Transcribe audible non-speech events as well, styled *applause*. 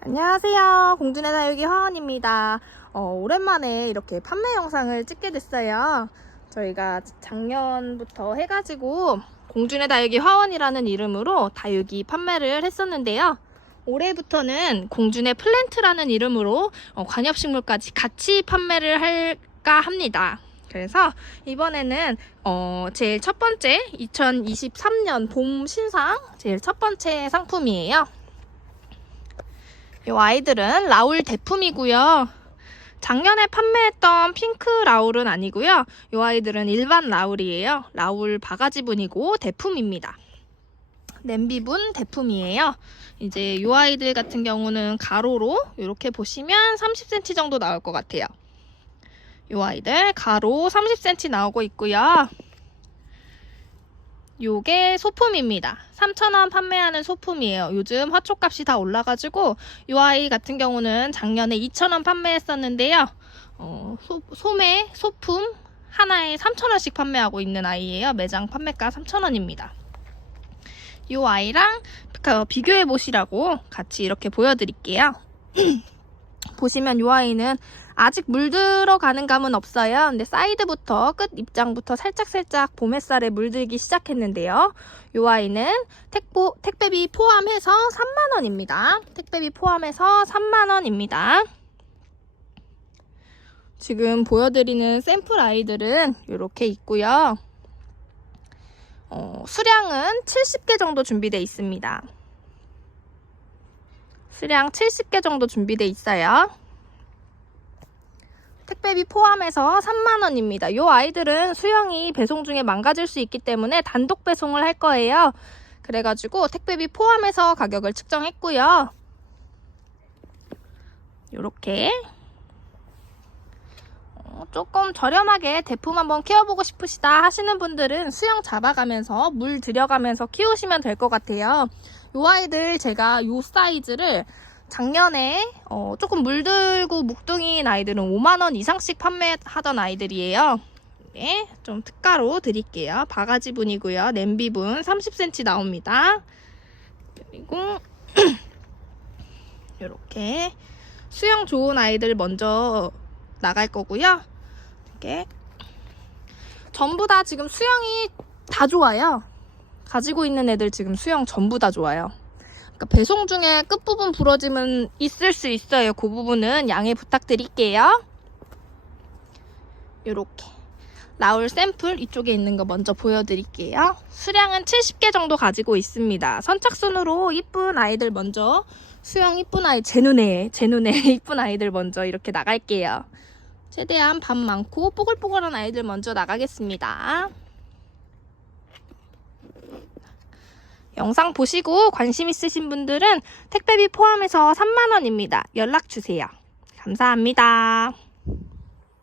안녕하세요. 공준의 다육이 화원입니다. 어, 오랜만에 이렇게 판매 영상을 찍게 됐어요. 저희가 작년부터 해가지고 공준의 다육이 화원이라는 이름으로 다육이 판매를 했었는데요. 올해부터는 공준의 플랜트라는 이름으로 어, 관엽식물까지 같이 판매를 할까 합니다. 그래서 이번에는 어, 제일 첫 번째 2023년 봄 신상 제일 첫 번째 상품이에요. 이 아이들은 라울 대품이고요. 작년에 판매했던 핑크 라울은 아니고요. 이 아이들은 일반 라울이에요. 라울 바가지분이고 대품입니다. 냄비분 대품이에요. 이제 이 아이들 같은 경우는 가로로 이렇게 보시면 30cm 정도 나올 것 같아요. 이 아이들 가로 30cm 나오고 있고요. 요게 소품입니다. 3,000원 판매하는 소품이에요. 요즘 화초값이 다 올라가지고 이 아이 같은 경우는 작년에 2,000원 판매했었는데요. 어, 소, 소매, 소품 하나에 3,000원씩 판매하고 있는 아이예요. 매장 판매가 3,000원입니다. 이 아이랑 그 비교해 보시라고 같이 이렇게 보여드릴게요. *clears throat* 보시면 이 아이는 아직 물 들어가는 감은 없어요. 근데 사이드부터 끝 입장부터 살짝살짝 봄 햇살에 물들기 시작했는데요. 이 아이는 택보, 택배비 포함해서 3만원입니다. 택배비 포함해서 3만원입니다. 지금 보여드리는 샘플 아이들은 이렇게 있고요. 어, 수량은 70개 정도 준비되어 있습니다. 수량 70개 정도 준비되어 있어요. 택배비 포함해서 3만원입니다. 이 아이들은 수영이 배송 중에 망가질 수 있기 때문에 단독 배송을 할 거예요. 그래가지고 택배비 포함해서 가격을 측정했고요. 이렇게 어, 조금 저렴하게 대품 한번 키워보고 싶으시다 하시는 분들은 수영 잡아가면서 물 들여가면서 키우시면 될 것 같아요. 이 아이들 제가 이 사이즈를 작년에 어, 조금 물들고 묵둥이인 아이들은 5만원 이상씩 판매하던 아이들이에요. 네, 좀 특가로 드릴게요. 바가지 분이고요. 냄비 분 30cm 나옵니다. 그리고 *clears throat* 이렇게 수영 좋은 아이들 먼저 나갈 거고요. 이렇게 전부 다 지금 수영이 다 좋아요. 가지고 있는 애들 지금 수영 전부 다 좋아요. 그러니까 배송 중에 끝부분 부러짐은 있을 수 있어요. 그 부분은 양해 부탁드릴게요. 이렇게 라울 샘플 이쪽에 있는 거 먼저 보여드릴게요. 수량은 70개 정도 가지고 있습니다. 선착순으로 이쁜 아이들 먼저 수영 이쁜 아이 제 눈에 제 눈에 *laughs* 이쁜 아이들 먼저 이렇게 나갈게요. 최대한 밥 많고 뽀글뽀글한 아이들 먼저 나가겠습니다. 영상 보시고 관심 있으신 분들은 택배비 포함해서 3만원입니다. 연락 주세요. 감사합니다.